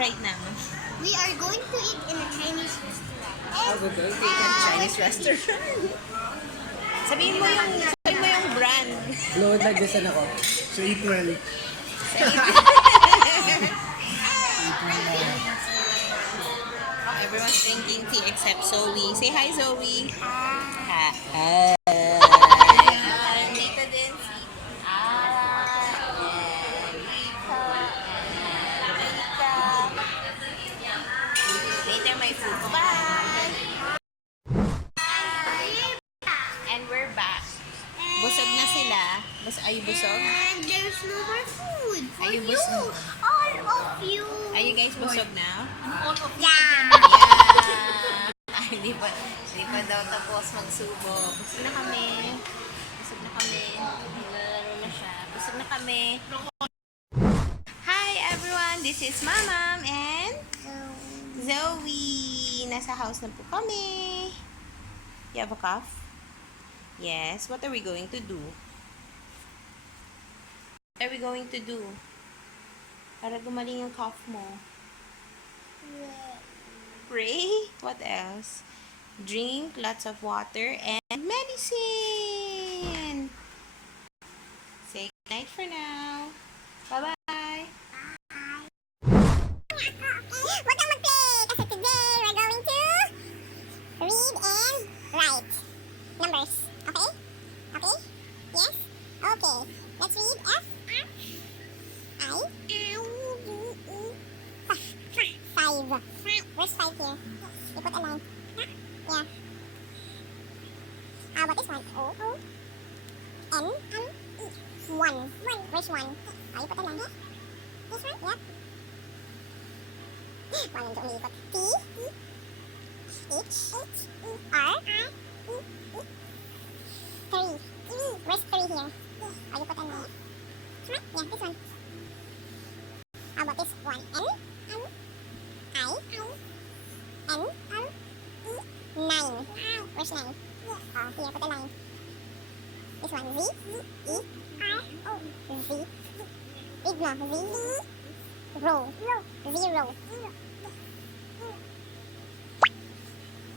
right now? We are going to eat in a Chinese restaurant. Oh, we're going to eat in a Chinese restaurant. Sabihin mo yung brand. Load like this ako. So eat well. Everyone's drinking tea except Zoe. Say hi, Zoe. Hi. Dito din si later my food. Bye! And we're back. Busog na sila. Are you busog? And there's no more food for Are you you. busog? All of you. Are you guys busog now? All of you. Yeah. Ay, di pa daw tapos magsubo. Busog na kami. Naglalaro na siya. Busog na kami. Hi everyone! This is Mamam and Zoe. Nasa house na po kami. You have a cough? Yes. What are we going to do? What are we going to do? Para gumaling yung cough mo. Pray? What else? Drink lots of water and medicine. Say goodnight for now. Bye-bye. Huwag kang mag-play kasi today we're going to read and write numbers. Okay? Okay? Yes? Okay. Let's read F. I. Five. Where's five here? You put a line. Yeah. What is one? O. N. One. Where's one? You put a line. This one? Yep. One and only got T. H. R. Three. Where's three here? You put a line. Yeah, this one. How about this one? N. I. N. Nine. Where's nine? Here, put a line. This one. Z. E. Z. Big no. Z. Row. Zero.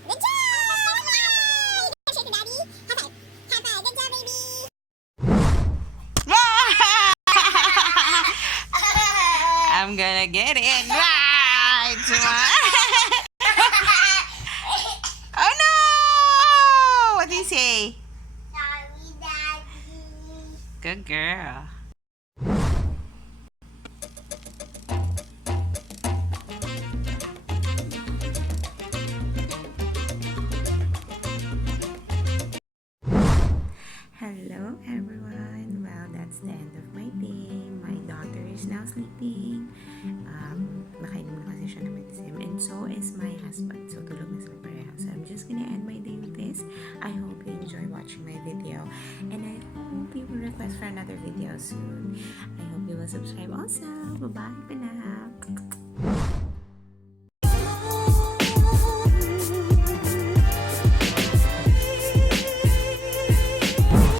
Good job! Shake it, Daddy. High five. High five. Good job, baby. I'm gonna get it right. Oh no! What do you say? Sorry, Daddy. Good girl. Hello everyone. Well, that's the end of my day. My daughter is now sleeping. Nakainom na kasi siya ng medicine. And so is my husband. So tulog na sila pareho. So I'm just gonna end my day with this. I hope you enjoy watching my video. And I hope you will request for another video soon. I hope you will subscribe also. Bye-bye for now.